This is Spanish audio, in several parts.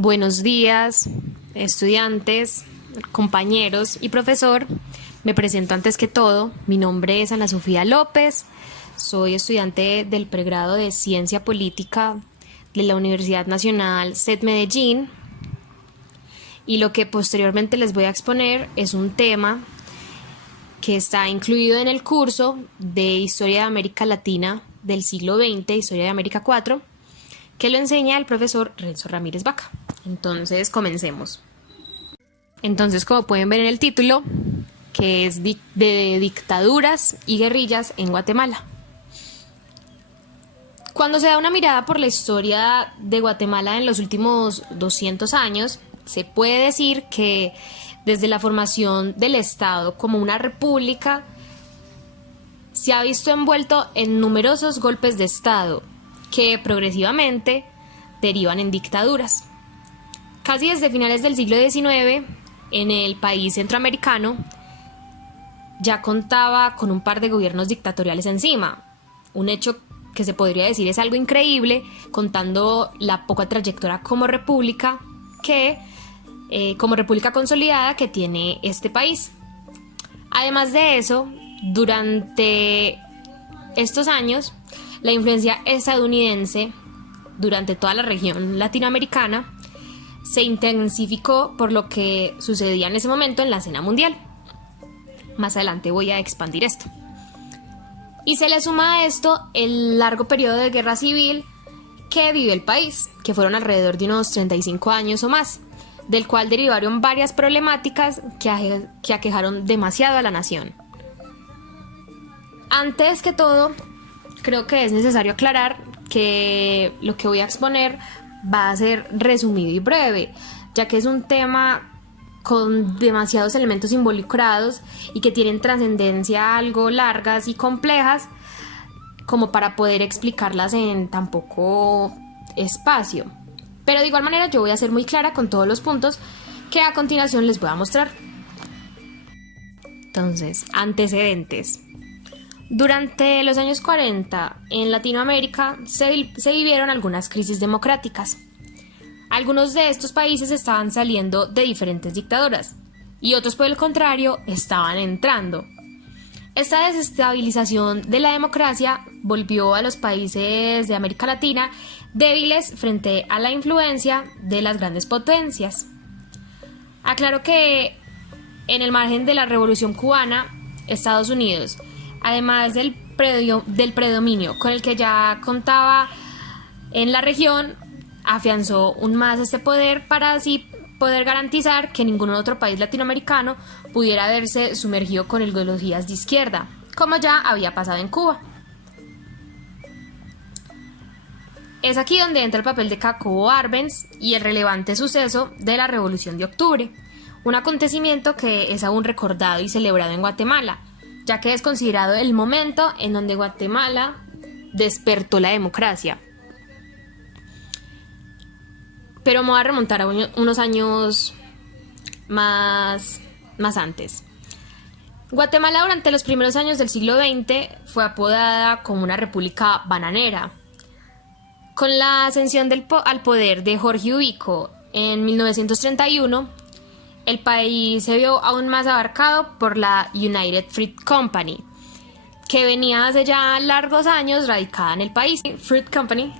Buenos días, estudiantes, compañeros y profesor. Me presento antes que todo. Mi nombre es Ana Sofía López. Soy estudiante del pregrado de Ciencia Política de la Universidad Nacional SED Medellín. Y lo que posteriormente les voy a exponer es un tema que está incluido en el curso de Historia de América Latina del siglo XX, Historia de América 4, que lo enseña el profesor Renzo Ramírez Vaca. Entonces, comencemos. Entonces, como pueden ver en el título, que es de dictaduras y guerrillas en Guatemala. Cuando se da una mirada por la historia de Guatemala en los últimos 200 años, se puede decir que desde la formación del Estado como una república, se ha visto envuelto en numerosos golpes de Estado que progresivamente derivan en dictaduras. Casi desde finales del siglo XIX, en el país centroamericano, ya contaba con un par de gobiernos dictatoriales encima, un hecho que se podría decir es algo increíble, contando la poca trayectoria como república consolidada que tiene este país. Además de eso, durante estos años, la influencia estadounidense durante toda la región latinoamericana se intensificó por lo que sucedía en ese momento en la escena mundial. Más adelante voy a expandir esto. Y se le suma a esto el largo periodo de guerra civil que vivió el país, que fueron alrededor de unos 35 años o más, del cual derivaron varias problemáticas que aquejaron demasiado a la nación. Antes que todo, creo que es necesario aclarar que lo que voy a exponer va a ser resumido y breve, ya que es un tema con demasiados elementos involucrados y que tienen trascendencia algo largas y complejas como para poder explicarlas en tan poco espacio. Pero de igual manera yo voy a ser muy clara con todos los puntos que a continuación les voy a mostrar. Entonces, antecedentes. Durante los años 40 en Latinoamérica se vivieron algunas crisis democráticas. Algunos de estos países estaban saliendo de diferentes dictaduras y otros, por el contrario, estaban entrando. Esta desestabilización de la democracia volvió a los países de América Latina débiles frente a la influencia de las grandes potencias. Aclaro que en el margen de la Revolución Cubana, Estados Unidos, además del predominio con el que ya contaba en la región, afianzó aún más este poder para así poder garantizar que ningún otro país latinoamericano pudiera verse sumergido con ideologías de izquierda, como ya había pasado en Cuba. Es aquí donde entra el papel de Jacobo Arbenz y el relevante suceso de la Revolución de Octubre, un acontecimiento que es aún recordado y celebrado en Guatemala, ya que es considerado el momento en donde Guatemala despertó la democracia. Pero me voy a remontar a unos años más antes. Guatemala durante los primeros años del siglo XX fue apodada como una república bananera. Con la ascensión al poder de Jorge Ubico en 1931, el país se vio aún más abarcado por la United Fruit Company, que venía hace ya largos años radicada en el país. Fruit Company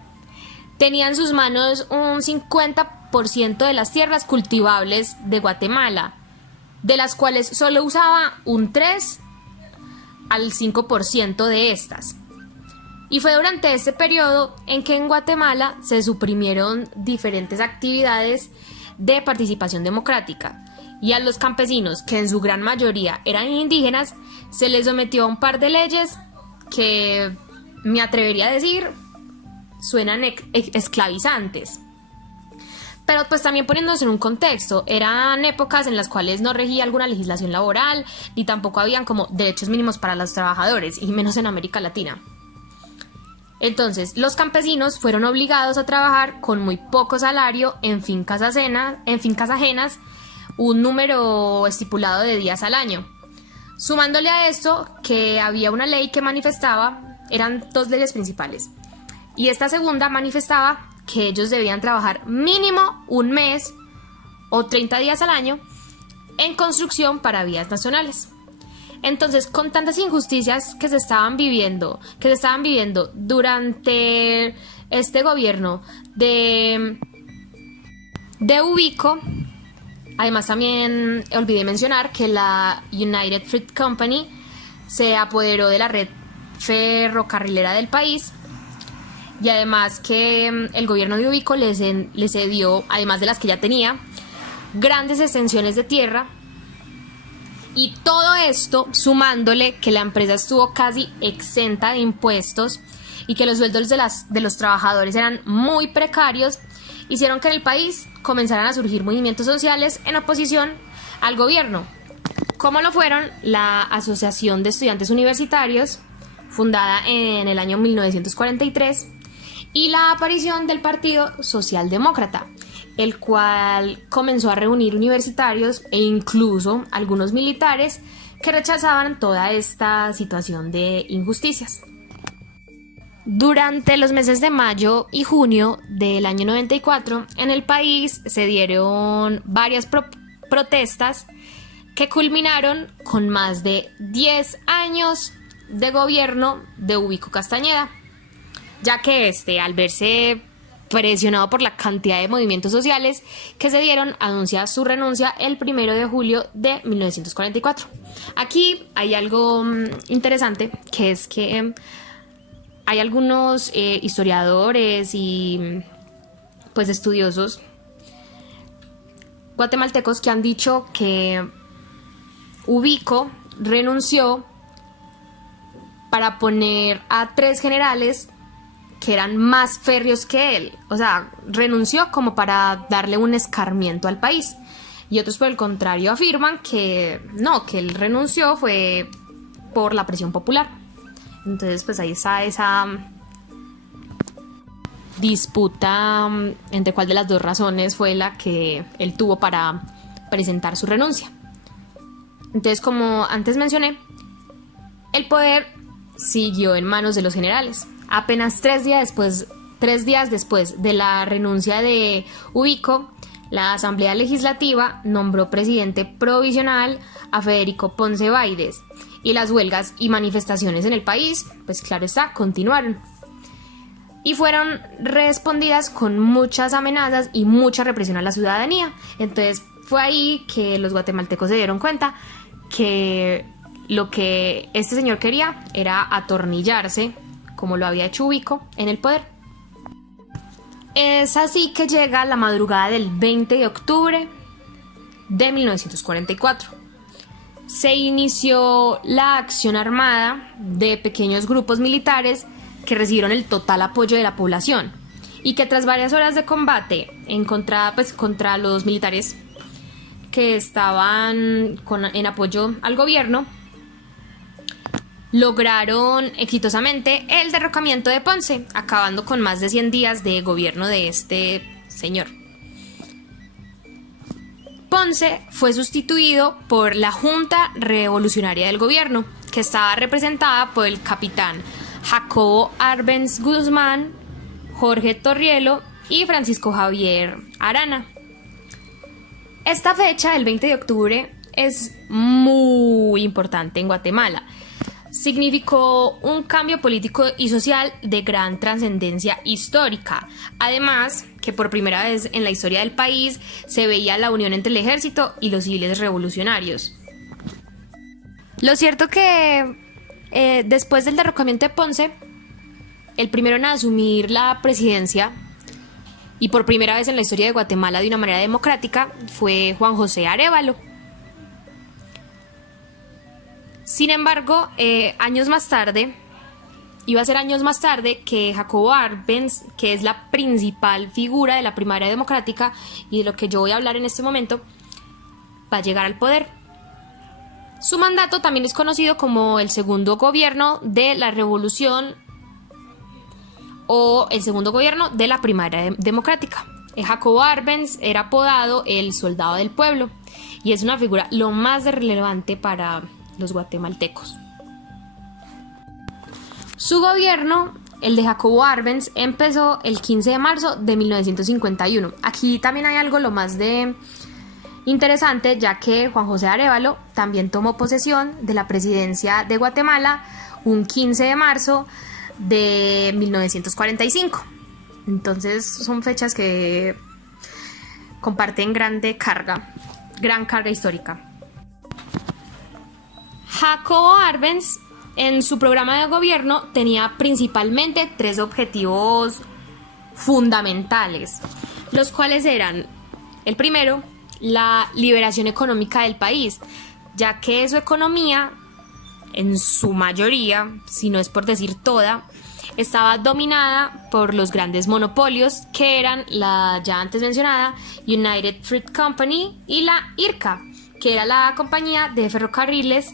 tenía en sus manos un 50% de las tierras cultivables de Guatemala, de las cuales solo usaba un 3 al 5% de estas. Y fue durante este periodo en que en Guatemala se suprimieron diferentes actividades de participación democrática, y a los campesinos, que en su gran mayoría eran indígenas, se les sometió a un par de leyes que me atrevería a decir suenan esclavizantes. Pero pues también poniéndose en un contexto, eran épocas en las cuales no regía alguna legislación laboral, ni tampoco habían como derechos mínimos para los trabajadores, y menos en América Latina. Entonces, los campesinos fueron obligados a trabajar con muy poco salario en fincas ajenas, un número estipulado de días al año. Sumándole a esto que había una ley que manifestaba, eran dos leyes principales, y esta segunda manifestaba que ellos debían trabajar mínimo un mes o 30 días al año en construcción para vías nacionales. Entonces, con tantas injusticias que se estaban viviendo durante este gobierno de Ubico, además también olvidé mencionar que la United Fruit Company se apoderó de la red ferrocarrilera del país, y además que el gobierno de Ubico le cedió, además de las que ya tenía, grandes extensiones de tierra. Y todo esto sumándole que la empresa estuvo casi exenta de impuestos y que los sueldos de los trabajadores eran muy precarios, hicieron que en el país comenzaran a surgir movimientos sociales en oposición al gobierno, como lo fueron la Asociación de Estudiantes Universitarios, fundada en el año 1943, y la aparición del Partido Socialdemócrata, el cual comenzó a reunir universitarios e incluso algunos militares que rechazaban toda esta situación de injusticias. Durante los meses de mayo y junio del año 94, en el país se dieron varias protestas que culminaron con más de 10 años de gobierno de Ubico Castañeda, ya que al verse presionado por la cantidad de movimientos sociales que se dieron, anuncia su renuncia el 1 de julio de 1944. Aquí hay algo interesante, que es que hay algunos historiadores y pues estudiosos guatemaltecos que han dicho que Ubico renunció para poner a 3 generales que eran más férreos que él. O sea, renunció como para darle un escarmiento al país. Y otros, por el contrario, afirman que no, que él renunció fue por la presión popular. Entonces, pues ahí está esa disputa entre cuál de las dos razones fue la que él tuvo para presentar su renuncia. Entonces, como antes mencioné, el poder siguió en manos de los generales. Apenas 3 días después de la renuncia de Ubico, la Asamblea Legislativa nombró presidente provisional a Federico Ponce Baides, y las huelgas y manifestaciones en el país, pues claro está, continuaron. Y fueron respondidas con muchas amenazas y mucha represión a la ciudadanía. Entonces fue ahí que los guatemaltecos se dieron cuenta que lo que este señor quería era atornillarse, como lo había hecho Ubico, en el poder. Es así que llega la madrugada del 20 de octubre de 1944. Se inició la acción armada de pequeños grupos militares que recibieron el total apoyo de la población, y que tras varias horas de combate contra los militares que estaban en apoyo al gobierno, lograron exitosamente el derrocamiento de Ponce, acabando con más de 100 días de gobierno de este señor. Ponce fue sustituido por la Junta Revolucionaria del Gobierno, que estaba representada por el capitán Jacobo Arbenz Guzmán, Jorge Torrielo y Francisco Javier Arana. Esta fecha, el 20 de octubre, es muy importante en Guatemala. Significó un cambio político y social de gran trascendencia histórica. Además, que por primera vez en la historia del país se veía la unión entre el ejército y los civiles revolucionarios. Lo cierto que después del derrocamiento de Ponce, el primero en asumir la presidencia, y por primera vez en la historia de Guatemala de una manera democrática, fue Juan José Arévalo. Sin embargo, años más tarde que Jacobo Arbenz, que es la principal figura de la primaria democrática y de lo que yo voy a hablar en este momento, va a llegar al poder. Su mandato también es conocido como el segundo gobierno de la revolución o el segundo gobierno de la primaria democrática. Jacobo Arbenz era apodado el soldado del pueblo y es una figura lo más relevante para los guatemaltecos. Su gobierno el de Jacobo Arbenz, empezó el 15 de marzo de 1951. Aquí también hay algo lo más de interesante, ya que Juan José Arévalo también tomó posesión de la presidencia de Guatemala un 15 de marzo de 1945. Entonces son fechas que comparten gran carga histórica. Jacobo Arbenz en su programa de gobierno tenía principalmente 3 objetivos fundamentales, los cuales eran: el primero, la liberación económica del país, ya que su economía, en su mayoría, si no es por decir toda, estaba dominada por los grandes monopolios que eran la ya antes mencionada United Fruit Company y la IRCA, que era la compañía de ferrocarriles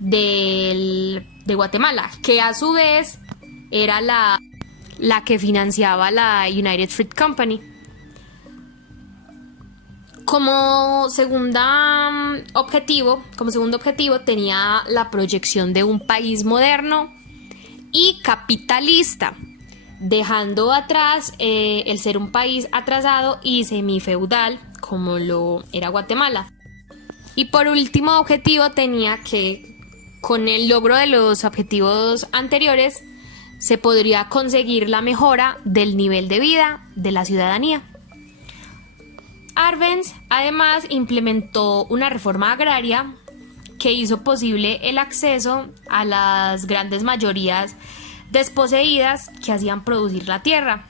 de Guatemala, que a su vez era la que financiaba la United Fruit Company. Como segundo objetivo tenía la proyección de un país moderno y capitalista, dejando atrás el ser un país atrasado y semifeudal como lo era Guatemala. Y por último objetivo tenía que, con el logro de los objetivos anteriores, se podría conseguir la mejora del nivel de vida de la ciudadanía. Arbenz además implementó una reforma agraria que hizo posible el acceso a las grandes mayorías desposeídas que hacían producir la tierra,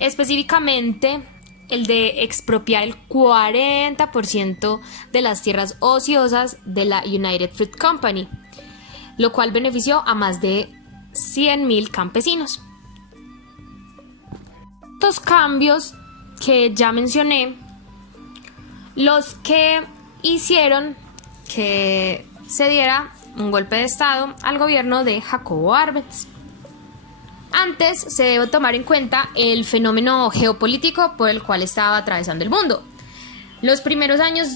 específicamente el de expropiar el 40% de las tierras ociosas de la United Fruit Company, lo cual benefició a más de 100,000 campesinos. Estos cambios que ya mencioné, los que hicieron que se diera un golpe de estado al gobierno de Jacobo Arbenz. Antes se debe tomar en cuenta el fenómeno geopolítico por el cual estaba atravesando el mundo. Los primeros años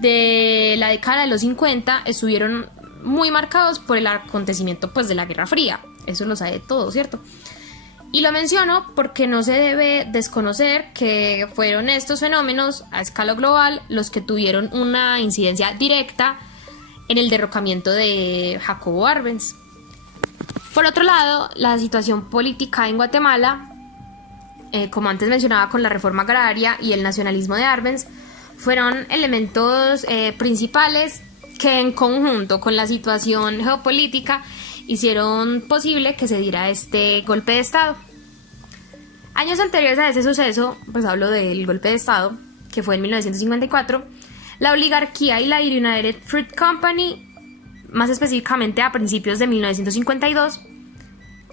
de la década de los 50 estuvieron muy marcados por el acontecimiento de la Guerra Fría. Eso lo sabe todo, ¿cierto? Y lo menciono porque no se debe desconocer que fueron estos fenómenos a escala global los que tuvieron una incidencia directa en el derrocamiento de Jacobo Arbenz. Por otro lado, la situación política en Guatemala, como antes mencionaba con la reforma agraria y el nacionalismo de Arbenz, fueron elementos principales que en conjunto con la situación geopolítica hicieron posible que se diera este golpe de estado. Años anteriores a ese suceso, hablo del golpe de estado, que fue en 1954, la oligarquía y la United Fruit Company, más específicamente a principios de 1952,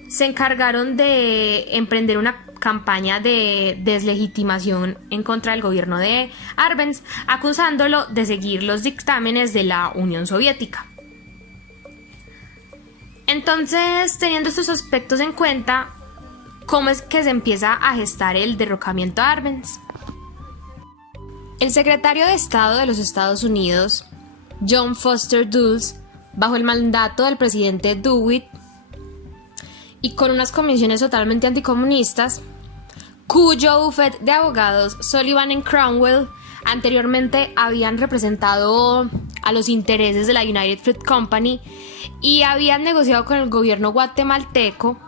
se encargaron de emprender una campaña de deslegitimación en contra del gobierno de Arbenz, acusándolo de seguir los dictámenes de la Unión Soviética. Entonces, teniendo estos aspectos en cuenta, ¿cómo es que se empieza a gestar el derrocamiento de Arbenz? El secretario de Estado de los Estados Unidos, John Foster Dulles, bajo el mandato del presidente DeWitt y con unas comisiones totalmente anticomunistas, cuyo bufete de abogados Sullivan & Cromwell anteriormente habían representado a los intereses de la United Fruit Company y habían negociado con el gobierno guatemalteco,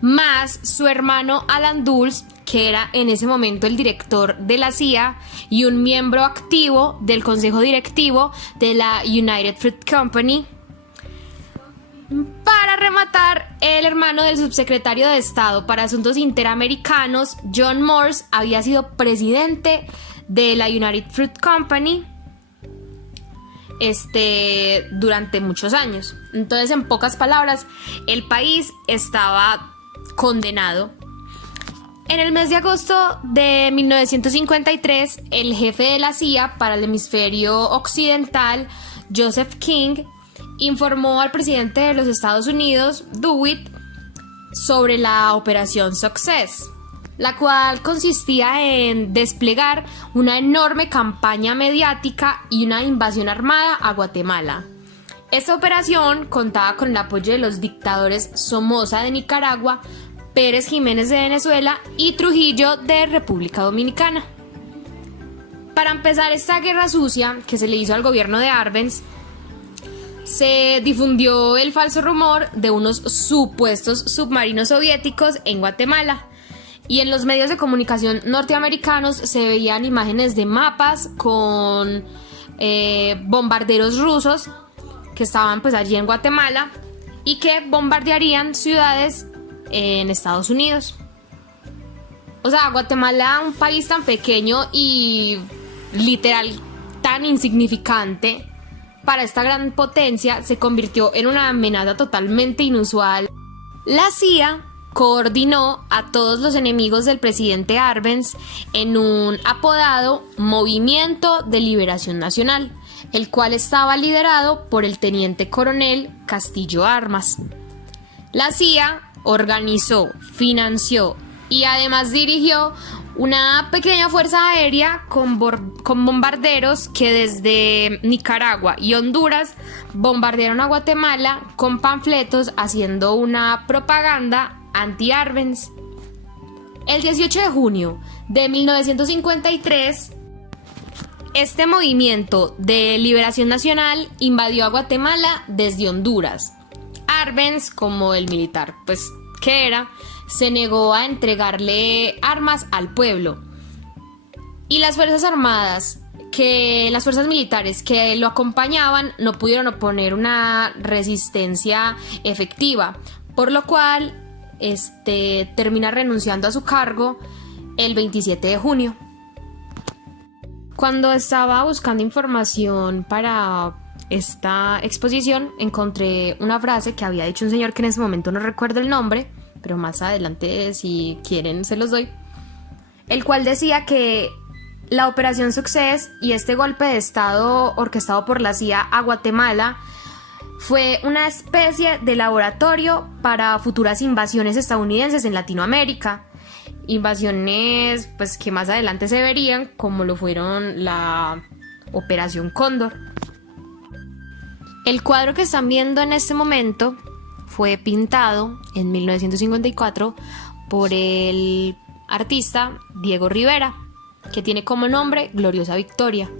más su hermano Alan Dulles, que era en ese momento el director de la CIA y un miembro activo del consejo directivo de la United Fruit Company. Para rematar, el hermano del subsecretario de Estado para Asuntos Interamericanos, John Morse, había sido presidente de la United Fruit Company durante muchos años. Entonces, en pocas palabras, el país estaba condenado. En el mes de agosto de 1953, el jefe de la CIA para el hemisferio occidental, Joseph King, informó al presidente de los Estados Unidos, DeWitt, sobre la Operación Success, la cual consistía en desplegar una enorme campaña mediática y una invasión armada a Guatemala, Esta operación contaba con el apoyo de los dictadores Somoza de Nicaragua, Pérez Jiménez de Venezuela y Trujillo de República Dominicana. Para empezar esta guerra sucia que se le hizo al gobierno de Arbenz, se difundió el falso rumor de unos supuestos submarinos soviéticos en Guatemala. Y en los medios de comunicación norteamericanos se veían imágenes de mapas con bombarderos rusos que estaban pues allí en Guatemala y que bombardearían ciudades en Estados Unidos. O sea, Guatemala, un país tan pequeño y literal tan insignificante para esta gran potencia, se convirtió en una amenaza totalmente inusual. La CIA coordinó a todos los enemigos del presidente Arbenz en un apodado Movimiento de Liberación Nacional, el cual estaba liderado por el teniente coronel Castillo Armas. La CIA organizó, financió y además dirigió una pequeña fuerza aérea con bombarderos que desde Nicaragua y Honduras bombardearon a Guatemala con panfletos haciendo una propaganda anti-Arbenz. El 18 de junio de 1953, este movimiento de liberación nacional invadió a Guatemala desde Honduras. Arbenz, como el militar pues que era, se negó a entregarle armas al pueblo. Y las fuerzas armadas, las fuerzas militares que lo acompañaban no pudieron oponer una resistencia efectiva, por lo cual termina renunciando a su cargo el 27 de junio. Cuando estaba buscando información para esta exposición, encontré una frase que había dicho un señor que en ese momento no recuerdo el nombre, pero más adelante si quieren se los doy, el cual decía que la Operación Success y este golpe de estado orquestado por la CIA a Guatemala fue una especie de laboratorio para futuras invasiones estadounidenses en Latinoamérica. Invasiones pues que más adelante se verían, como lo fueron la Operación Cóndor. El cuadro que están viendo en este momento fue pintado en 1954 por el artista Diego Rivera, que tiene como nombre Gloriosa Victoria.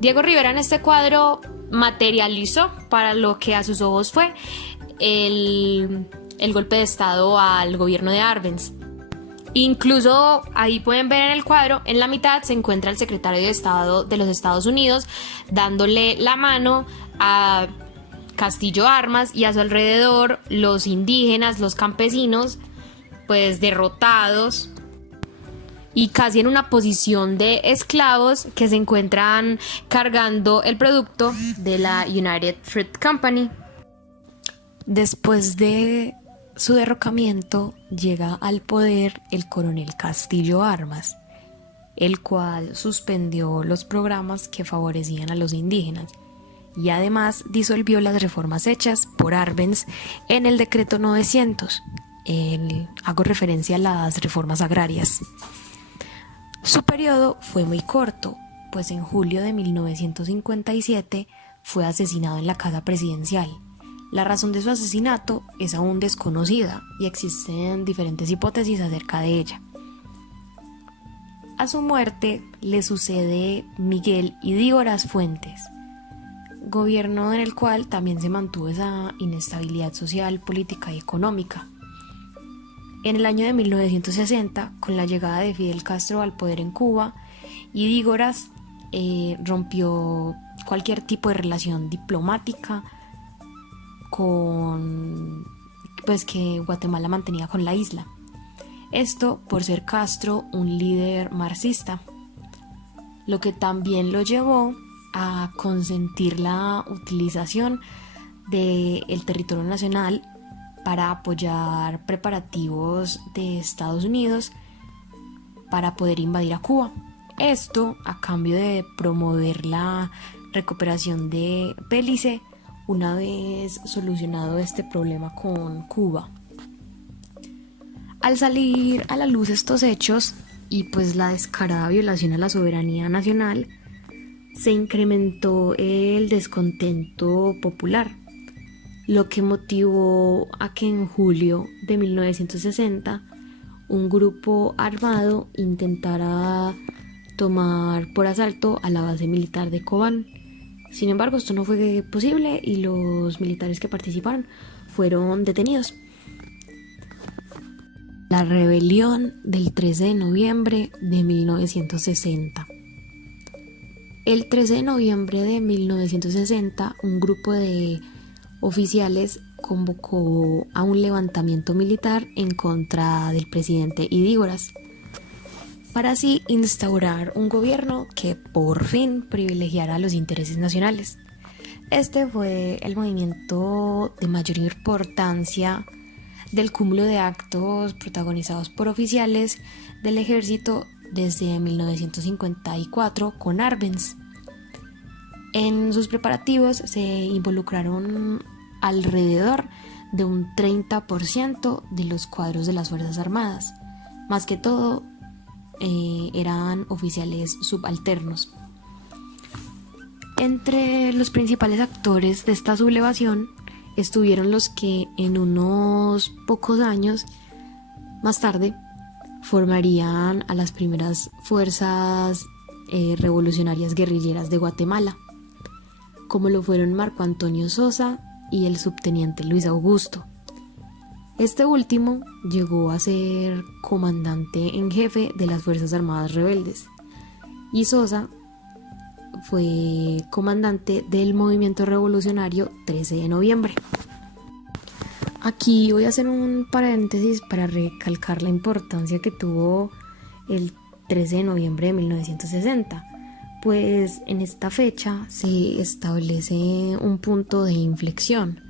Diego Rivera en este cuadro materializó para lo que a sus ojos fue el golpe de estado al gobierno de Arbenz. Incluso ahí pueden ver en el cuadro, en la mitad se encuentra el secretario de Estado de los Estados Unidos dándole la mano a Castillo Armas, y a su alrededor los indígenas, los campesinos, pues derrotados y casi en una posición de esclavos que se encuentran cargando el producto de la United Fruit Company. Después de su derrocamiento llega al poder el coronel Castillo Armas, el cual suspendió los programas que favorecían a los indígenas y además disolvió las reformas hechas por Arbenz en el decreto 900. Hago referencia a las reformas agrarias. Su periodo fue muy corto, pues en julio de 1957 fue asesinado en la casa presidencial. La razón de su asesinato es aún desconocida y existen diferentes hipótesis acerca de ella. A su muerte le sucede Miguel Idígoras Fuentes, gobierno en el cual también se mantuvo esa inestabilidad social, política y económica. En el año de 1960, con la llegada de Fidel Castro al poder en Cuba, Idígoras rompió cualquier tipo de relación diplomática que Guatemala mantenía con la isla. Esto por ser Castro un líder marxista, lo que también lo llevó a consentir la utilización del territorio nacional para apoyar preparativos de Estados Unidos para poder invadir a Cuba. Esto a cambio de promover la recuperación de Belice una vez solucionado este problema con Cuba. Al salir a la luz estos hechos y pues la descarada violación a la soberanía nacional, se incrementó el descontento popular lo que motivó a que en julio de 1960 un grupo armado intentara tomar por asalto a la base militar de Kobán. Sin embargo, esto no fue posible y los militares que participaron fueron detenidos. La rebelión del 13 de noviembre de 1960. El 13 de noviembre de 1960, un grupo de oficiales convocó a un levantamiento militar en contra del presidente Idígoras, para así instaurar un gobierno que por fin privilegiara los intereses nacionales. Este fue el movimiento de mayor importancia del cúmulo de actos protagonizados por oficiales del ejército desde 1954 con Arbenz. En sus preparativos se involucraron alrededor de un 30% de los cuadros de las Fuerzas Armadas. Más que todo, eran oficiales subalternos. Entre los principales actores de esta sublevación estuvieron los que en unos pocos años más tarde formarían a las primeras fuerzas revolucionarias guerrilleras de Guatemala, como lo fueron Marco Antonio Sosa y el subteniente Luis Augusto. Este último llegó a ser comandante en jefe de las Fuerzas Armadas Rebeldes y Sosa fue comandante del movimiento revolucionario 13 de noviembre. Aquí voy a hacer un paréntesis para recalcar la importancia que tuvo el 13 de noviembre de 1960, pues en esta fecha se establece un punto de inflexión,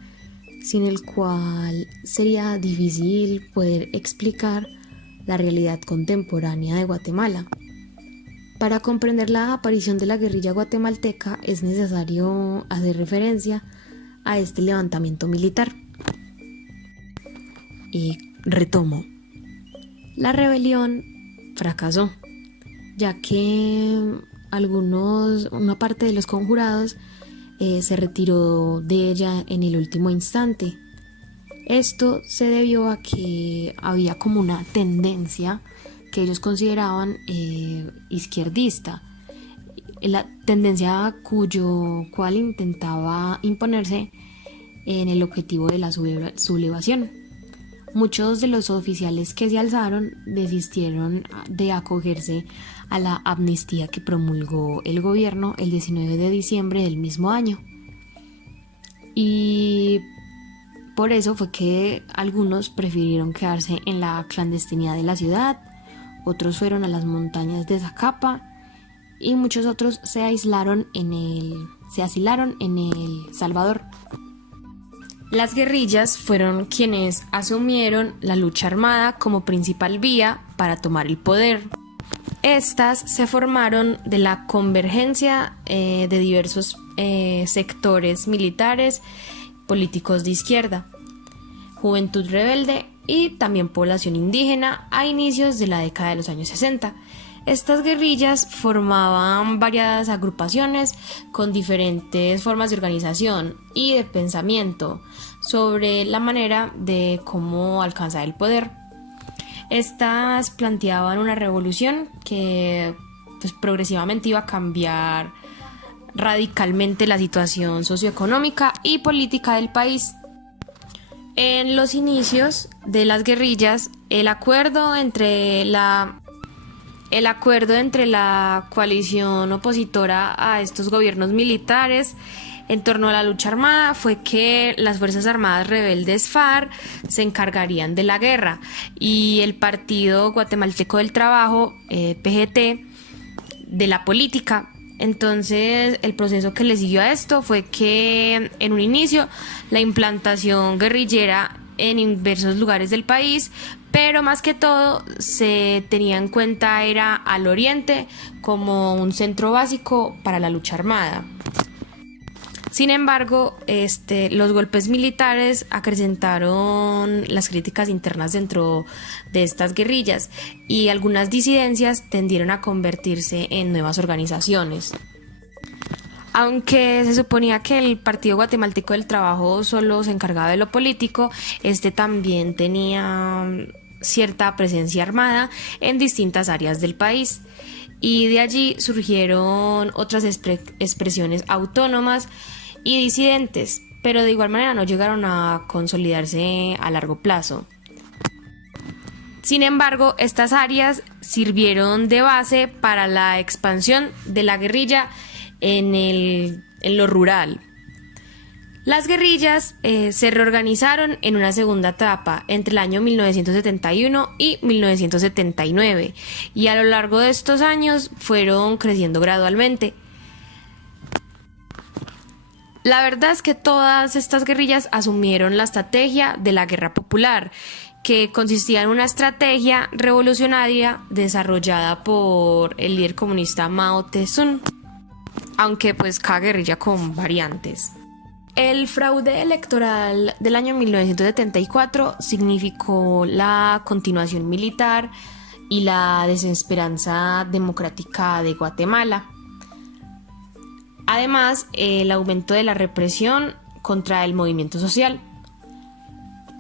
sin el cual sería difícil poder explicar la realidad contemporánea de Guatemala. Para comprender la aparición de la guerrilla guatemalteca es necesario hacer referencia a este levantamiento militar. Y retomo. La rebelión fracasó, ya que una parte de los conjurados se retiró de ella en el último instante. Esto se debió a que había como una tendencia que ellos consideraban izquierdista, la tendencia cual intentaba imponerse en el objetivo de la sublevación. Muchos de los oficiales que se alzaron desistieron de acogerse a la amnistía que promulgó el gobierno el 19 de diciembre del mismo año. Y por eso fue que algunos prefirieron quedarse en la clandestinidad de la ciudad, otros fueron a las montañas de Zacapa y muchos otros se asilaron en El Salvador. Las guerrillas fueron quienes asumieron la lucha armada como principal vía para tomar el poder. Estas se formaron de la convergencia de diversos sectores militares, políticos de izquierda, juventud rebelde y también población indígena a inicios de la década de los años 60. Estas guerrillas formaban varias agrupaciones con diferentes formas de organización y de pensamiento sobre la manera de cómo alcanzar el poder. Estas planteaban una revolución que progresivamente iba a cambiar radicalmente la situación socioeconómica y política del país. En los inicios de las guerrillas, el acuerdo entre la coalición opositora a estos gobiernos militares en torno a la lucha armada fue que las Fuerzas Armadas Rebeldes FARC se encargarían de la guerra y el Partido Guatemalteco del Trabajo, PGT, de la política. Entonces, el proceso que le siguió a esto fue que en un inicio la implantación guerrillera en diversos lugares del país, pero más que todo se tenía en cuenta era al oriente como un centro básico para la lucha armada. Sin embargo, los golpes militares acrecentaron las críticas internas dentro de estas guerrillas y algunas disidencias tendieron a convertirse en nuevas organizaciones. Aunque se suponía que el Partido Guatemalteco del Trabajo solo se encargaba de lo político, este también tenía cierta presencia armada en distintas áreas del país. Y de allí surgieron otras expresiones autónomas y disidentes, pero de igual manera no llegaron a consolidarse a largo plazo. Sin embargo, estas áreas sirvieron de base para la expansión de la guerrilla en lo rural. Las guerrillas se reorganizaron en una segunda etapa entre el año 1971 y 1979 y a lo largo de estos años fueron creciendo gradualmente. La verdad es que todas estas guerrillas asumieron la estrategia de la guerra popular, que consistía en una estrategia revolucionaria desarrollada por el líder comunista Mao Tse-tung, aunque pues cada guerrilla con variantes. El fraude electoral del año 1974 significó la continuación militar y la desesperanza democrática de Guatemala. Además, el aumento de la represión contra el movimiento social.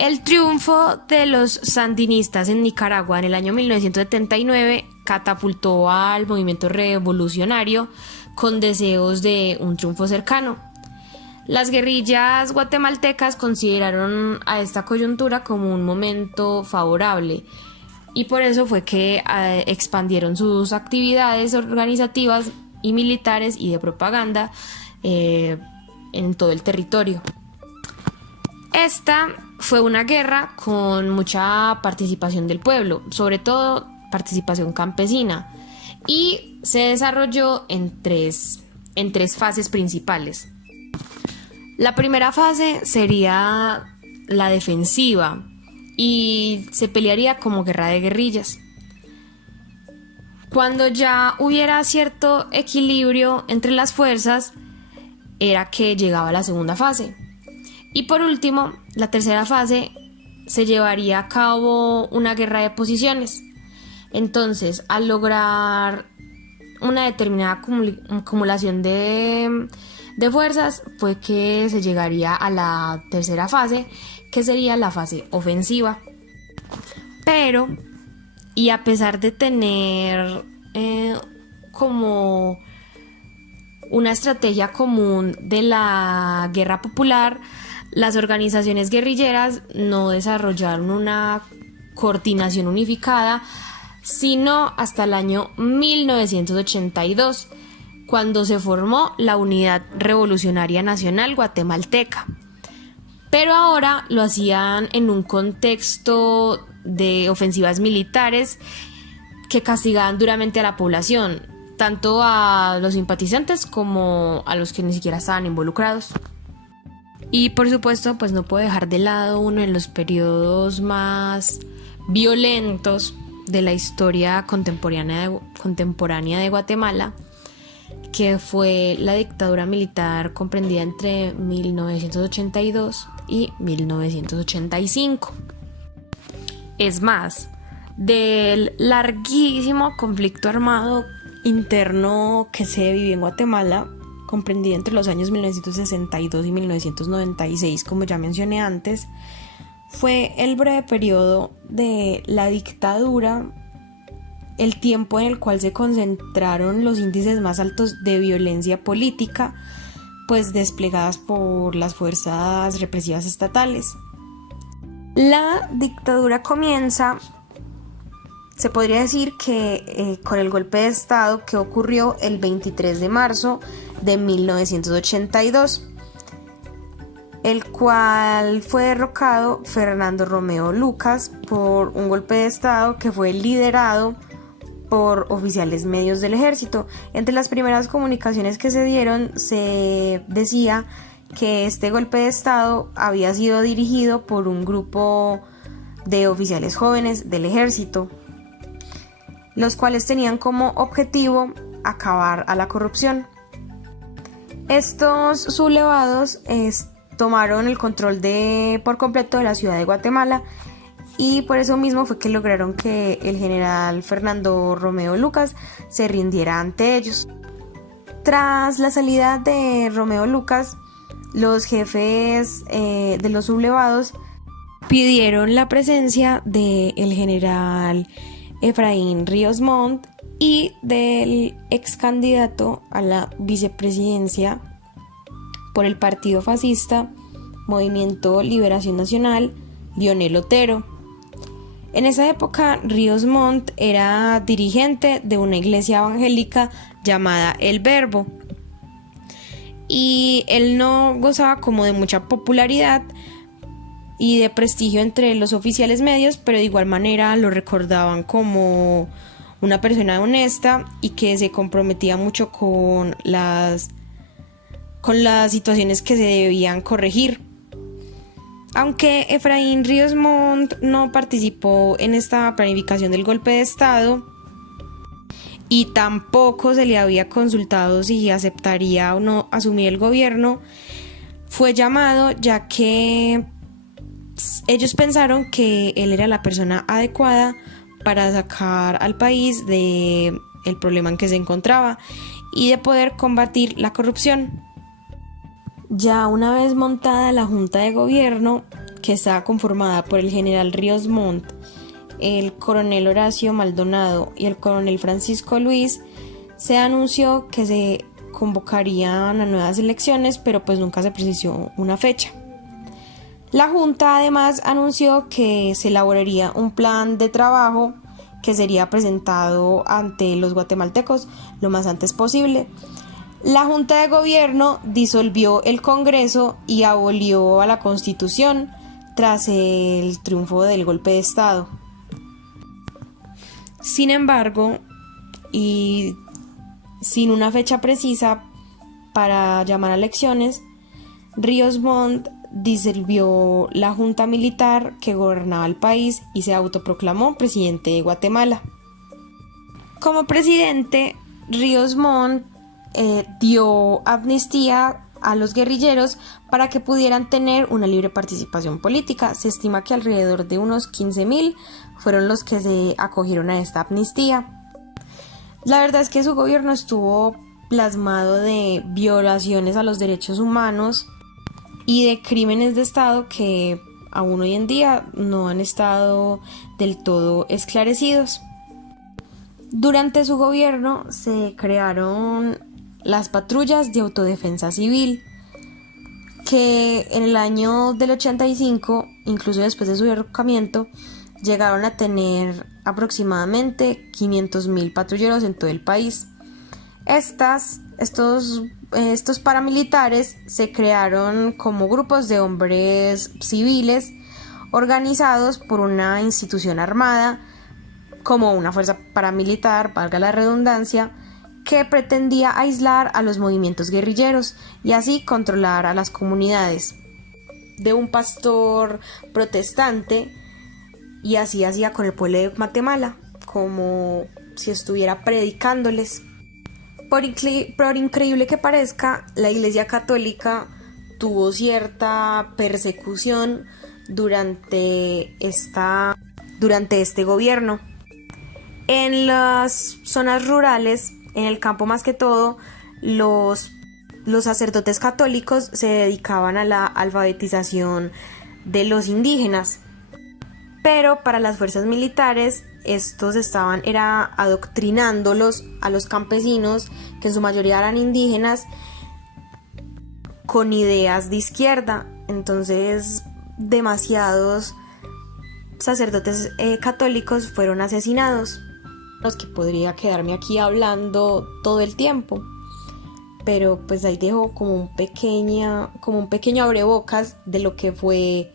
El triunfo de los sandinistas en Nicaragua en el año 1979 catapultó al movimiento revolucionario con deseos de un triunfo cercano. Las guerrillas guatemaltecas consideraron a esta coyuntura como un momento favorable y por eso fue que expandieron sus actividades organizativas y militares y de propaganda en todo el territorio. Esta fue una guerra con mucha participación del pueblo, sobre todo participación campesina, y se desarrolló en tres fases principales. La primera fase sería la defensiva y se pelearía como guerra de guerrillas. Cuando ya hubiera cierto equilibrio entre las fuerzas, era que llegaba la segunda fase. Y por último, la tercera fase se llevaría a cabo una guerra de posiciones. Entonces, al lograr una determinada acumulación de fuerzas, fue que se llegaría a la tercera fase, que sería la fase ofensiva. Pero, y a pesar de tener como una estrategia común de la guerra popular, las organizaciones guerrilleras no desarrollaron una coordinación unificada, sino hasta el año 1982, cuando se formó la Unidad Revolucionaria Nacional Guatemalteca. Pero ahora lo hacían en un contexto de ofensivas militares que castigaban duramente a la población, tanto a los simpatizantes como a los que ni siquiera estaban involucrados. Y por supuesto, pues no puedo dejar de lado uno de los periodos más violentos de la historia contemporánea de Guatemala, que fue la dictadura militar comprendida entre 1982 y 1985. Es más, del larguísimo conflicto armado interno que se vivió en Guatemala, comprendida entre los años 1962 y 1996, como ya mencioné antes, fue el breve periodo de la dictadura, el tiempo en el cual se concentraron los índices más altos de violencia política, pues desplegadas por las fuerzas represivas estatales. La dictadura comienza, se podría decir que con el golpe de Estado que ocurrió el 23 de marzo de 1982, el cual fue derrocado Fernando Romeo Lucas por un golpe de Estado que fue liderado por oficiales medios del ejército. Entre las primeras comunicaciones que se dieron se decía que este golpe de Estado había sido dirigido por un grupo de oficiales jóvenes del ejército, los cuales tenían como objetivo acabar a la corrupción. Estos sublevados tomaron el control por completo de la ciudad de Guatemala y por eso mismo fue que lograron que el general Fernando Romeo Lucas se rindiera ante ellos. Tras la salida de Romeo Lucas, los jefes de los sublevados pidieron la presencia del general Efraín Ríos Montt y del ex candidato a la vicepresidencia por el partido fascista Movimiento Liberación Nacional, Lionel Otero. En esa época, Ríos Montt era dirigente de una iglesia evangélica llamada El Verbo, y él no gozaba como de mucha popularidad y de prestigio entre los oficiales medios, pero de igual manera lo recordaban como una persona honesta y que se comprometía mucho con las situaciones que se debían corregir. Aunque Efraín Ríos Montt no participó en esta planificación del golpe de Estado y tampoco se le había consultado si aceptaría o no asumir el gobierno, fue llamado ya que ellos pensaron que él era la persona adecuada para sacar al país del problema en que se encontraba y de poder combatir la corrupción. Ya una vez montada la Junta de Gobierno, que estaba conformada por el general Ríos Montt, el coronel Horacio Maldonado y el coronel Francisco Luis, se anunció que se convocarían a nuevas elecciones, pero pues nunca se precisó una fecha. La Junta además anunció que se elaboraría un plan de trabajo que sería presentado ante los guatemaltecos lo más antes posible. La Junta de Gobierno disolvió el Congreso y abolió a la Constitución tras el triunfo del golpe de Estado. Sin embargo, y sin una fecha precisa para llamar a elecciones, Ríos Montt disolvió la junta militar que gobernaba el país y se autoproclamó presidente de Guatemala. Como presidente, Ríos Montt dio amnistía a los guerrilleros para que pudieran tener una libre participación política. Se estima que alrededor de unos 15,000 fueron los que se acogieron a esta amnistía. La verdad es que su gobierno estuvo plasmado de violaciones a los derechos humanos y de crímenes de Estado que aún hoy en día no han estado del todo esclarecidos. Durante su gobierno se crearon las patrullas de autodefensa civil, que en el año del 85, incluso después de su derrocamiento, llegaron a tener aproximadamente 500,000 patrulleros en todo el país. Estos paramilitares se crearon como grupos de hombres civiles organizados por una institución armada, como una fuerza paramilitar, valga la redundancia, que pretendía aislar a los movimientos guerrilleros y así controlar a las comunidades. De un pastor protestante, y así hacía con el pueblo de Guatemala, como si estuviera predicándoles. Por increíble que parezca, la Iglesia Católica tuvo cierta persecución durante este gobierno. En las zonas rurales, en el campo más que todo, los sacerdotes católicos se dedicaban a la alfabetización de los indígenas, pero para las fuerzas militares estos estaban adoctrinándolos a los campesinos, que en su mayoría eran indígenas, con ideas de izquierda. Entonces demasiados sacerdotes católicos fueron asesinados, los que podría quedarme aquí hablando todo el tiempo, pero pues ahí dejo como un pequeño abrebocas de lo que fue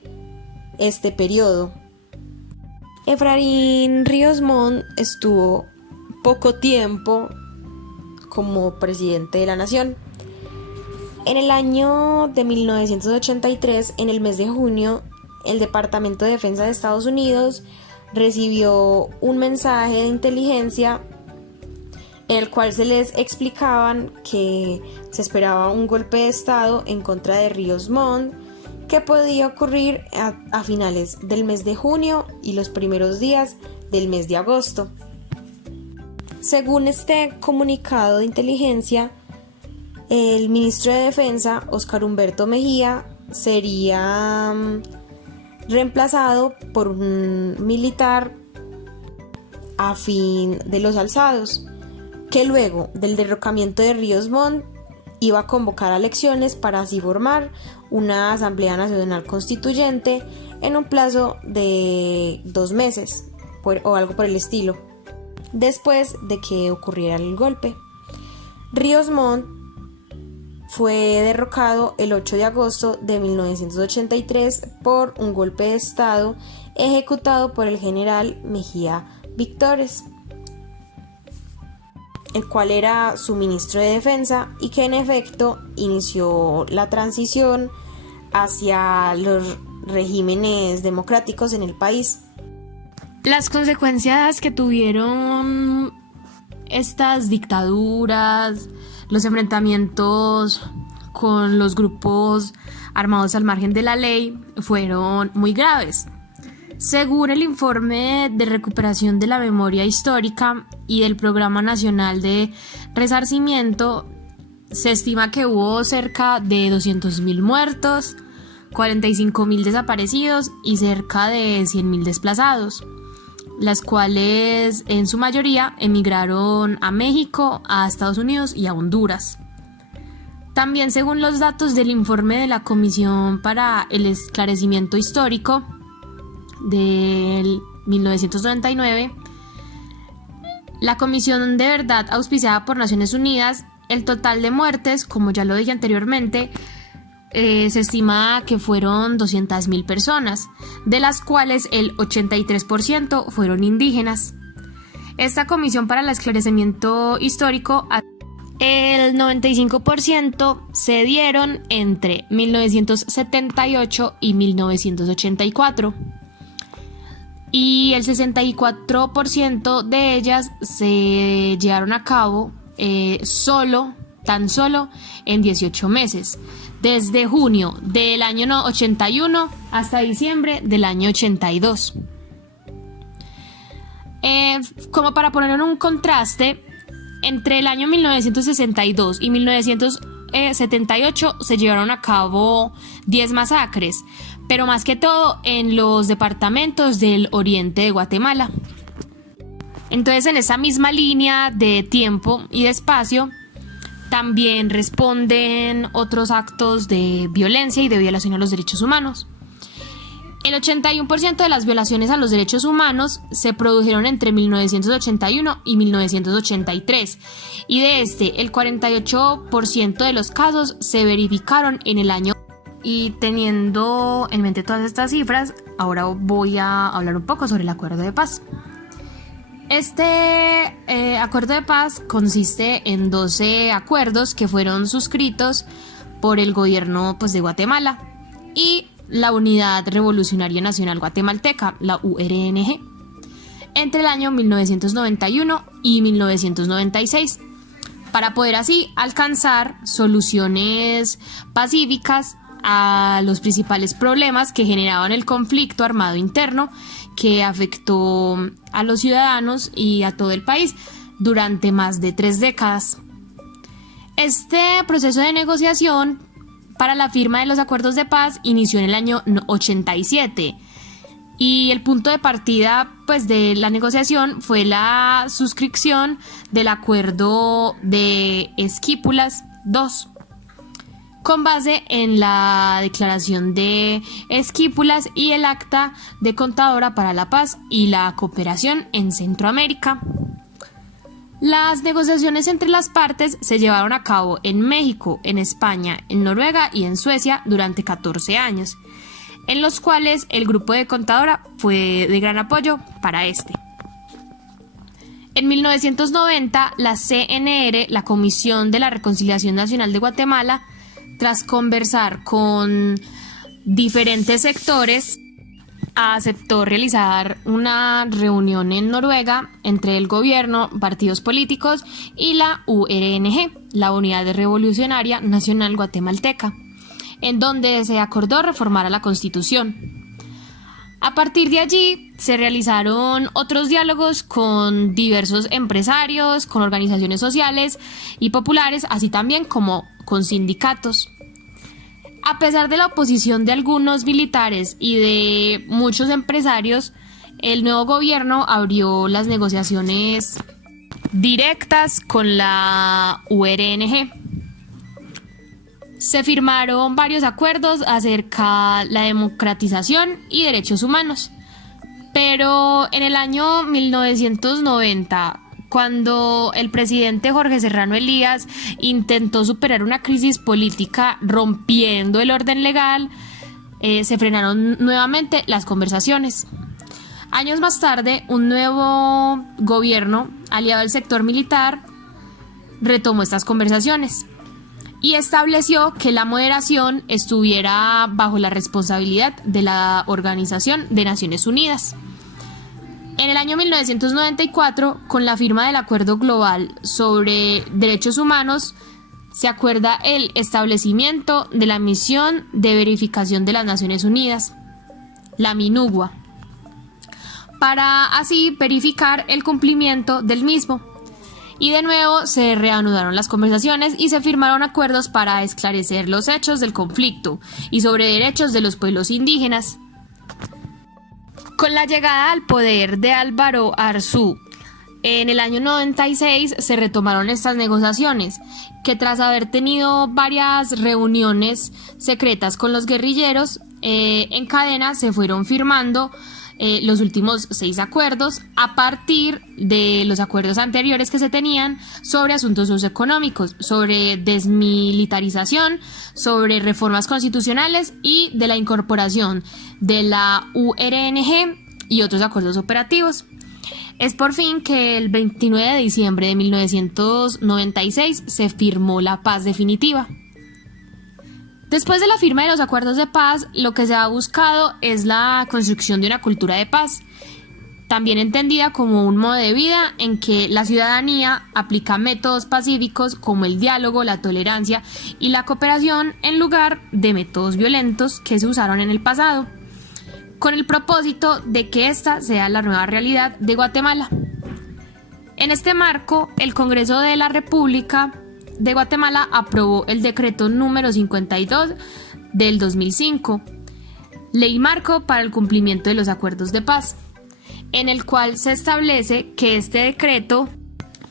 este periodo. Efraín Ríos Montt estuvo poco tiempo como presidente de la nación. En el año de 1983, en el mes de junio, el Departamento de Defensa de Estados Unidos recibió un mensaje de inteligencia en el cual se les explicaban que se esperaba un golpe de Estado en contra de Ríos Montt, que podía ocurrir a finales del mes de junio y los primeros días del mes de agosto. Según este comunicado de inteligencia, El ministro de Defensa, Óscar Humberto Mejía, sería reemplazado por un militar afín de los Alzados, que luego del derrocamiento de Ríos Montt iba a convocar a elecciones para así formar una Asamblea Nacional Constituyente en un plazo de 2 meses o algo por el estilo, después de que ocurriera el golpe. Ríos Montt fue derrocado el 8 de agosto de 1983 por un golpe de estado ejecutado por el general Mejía Victores, el cual era su ministro de Defensa y que en efecto inició la transición hacia los regímenes democráticos en el país. Las consecuencias que tuvieron estas dictaduras, los enfrentamientos con los grupos armados al margen de la ley, fueron muy graves. Según el informe de recuperación de la memoria histórica y del Programa Nacional de Resarcimiento, se estima que hubo cerca de 200.000 muertos, 45.000 desaparecidos y cerca de 100.000 desplazados, las cuales en su mayoría emigraron a México, a Estados Unidos y a Honduras. También, según los datos del informe de la Comisión para el Esclarecimiento Histórico del 1999, la Comisión de Verdad auspiciada por Naciones Unidas, el total de muertes, como ya lo dije anteriormente, se estima que fueron 200.000 personas, de las cuales el 83% fueron indígenas. Esta Comisión para el Esclarecimiento Histórico, el 95% se dieron entre 1978 y 1984. Y el 64% de ellas se llevaron a cabo tan solo en 18 meses, desde junio del año 81 hasta diciembre del año 82. Como para poner en un contraste, entre el año 1962 y 1978 se llevaron a cabo 10 masacres, pero más que todo en los departamentos del oriente de Guatemala. Entonces, en esa misma línea de tiempo y de espacio, también responden otros actos de violencia y de violación a los derechos humanos. El 81% de las violaciones a los derechos humanos se produjeron entre 1981 y 1983, y de el 48% de los casos se verificaron en el año. Y teniendo en mente todas estas cifras, ahora voy a hablar un poco sobre el acuerdo de paz. Este acuerdo de paz consiste en 12 acuerdos que fueron suscritos por el gobierno de Guatemala y la Unidad Revolucionaria Nacional Guatemalteca, la URNG, entre el año 1991 y 1996, para poder así alcanzar soluciones pacíficas a los principales problemas que generaban el conflicto armado interno que afectó a los ciudadanos y a todo el país durante más de 3 décadas. Este proceso de negociación para la firma de los acuerdos de paz inició en el año 87 y el punto de partida de la negociación fue la suscripción del acuerdo de Esquipulas II, con base en la declaración de Esquipulas y el Acta de Contadora para la Paz y la Cooperación en Centroamérica. Las negociaciones entre las partes se llevaron a cabo en México, en España, en Noruega y en Suecia durante 14 años, en los cuales el grupo de Contadora fue de gran apoyo para este. En 1990, la CNR, la Comisión de la Reconciliación Nacional de Guatemala, tras conversar con diferentes sectores, aceptó realizar una reunión en Noruega entre el gobierno, partidos políticos y la URNG, la Unidad Revolucionaria Nacional Guatemalteca, en donde se acordó reformar a la Constitución. A partir de allí se realizaron otros diálogos con diversos empresarios, con organizaciones sociales y populares, así también como con sindicatos. A pesar de la oposición de algunos militares y de muchos empresarios, el nuevo gobierno abrió las negociaciones directas con la URNG. Se firmaron varios acuerdos acerca de la democratización y derechos humanos. Pero en el año 1990, cuando el presidente Jorge Serrano Elías intentó superar una crisis política rompiendo el orden legal, se frenaron nuevamente las conversaciones. Años más tarde, un nuevo gobierno, aliado al sector militar, retomó estas conversaciones y estableció que la moderación estuviera bajo la responsabilidad de la Organización de Naciones Unidas. En el año 1994, con la firma del Acuerdo Global sobre Derechos Humanos, se acuerda el establecimiento de la Misión de Verificación de las Naciones Unidas, la MINUGUA, para así verificar el cumplimiento del mismo. Y de nuevo se reanudaron las conversaciones y se firmaron acuerdos para esclarecer los hechos del conflicto y sobre derechos de los pueblos indígenas. Con la llegada al poder de Álvaro Arzú, en el año 96 se retomaron estas negociaciones, que tras haber tenido varias reuniones secretas con los guerrilleros, en cadena se fueron firmando los últimos 6 acuerdos a partir de los acuerdos anteriores que se tenían sobre asuntos socioeconómicos, sobre desmilitarización, sobre reformas constitucionales y de la incorporación de la URNG y otros acuerdos operativos. Es por fin que el 29 de diciembre de 1996 se firmó la paz definitiva. Después de la firma de los acuerdos de paz, lo que se ha buscado es la construcción de una cultura de paz, también entendida como un modo de vida en que la ciudadanía aplica métodos pacíficos como el diálogo, la tolerancia y la cooperación en lugar de métodos violentos que se usaron en el pasado, con el propósito de que esta sea la nueva realidad de Guatemala. En este marco, el Congreso de la República de Guatemala aprobó el decreto número 52 del 2005, Ley Marco para el cumplimiento de los acuerdos de paz, en el cual se establece que este decreto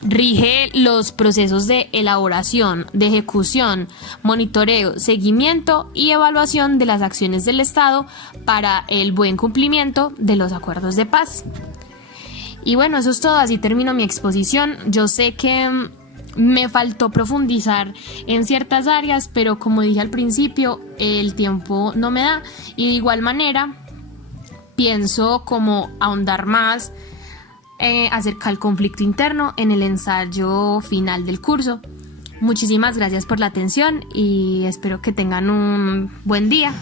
rige los procesos de elaboración, de ejecución, monitoreo, seguimiento y evaluación de las acciones del Estado para el buen cumplimiento de los acuerdos de paz. Y bueno, eso es todo, así termino mi exposición. Yo sé que me faltó profundizar en ciertas áreas, pero como dije al principio, el tiempo no me da y de igual manera pienso como ahondar más acerca del conflicto interno en el ensayo final del curso. Muchísimas gracias por la atención y espero que tengan un buen día.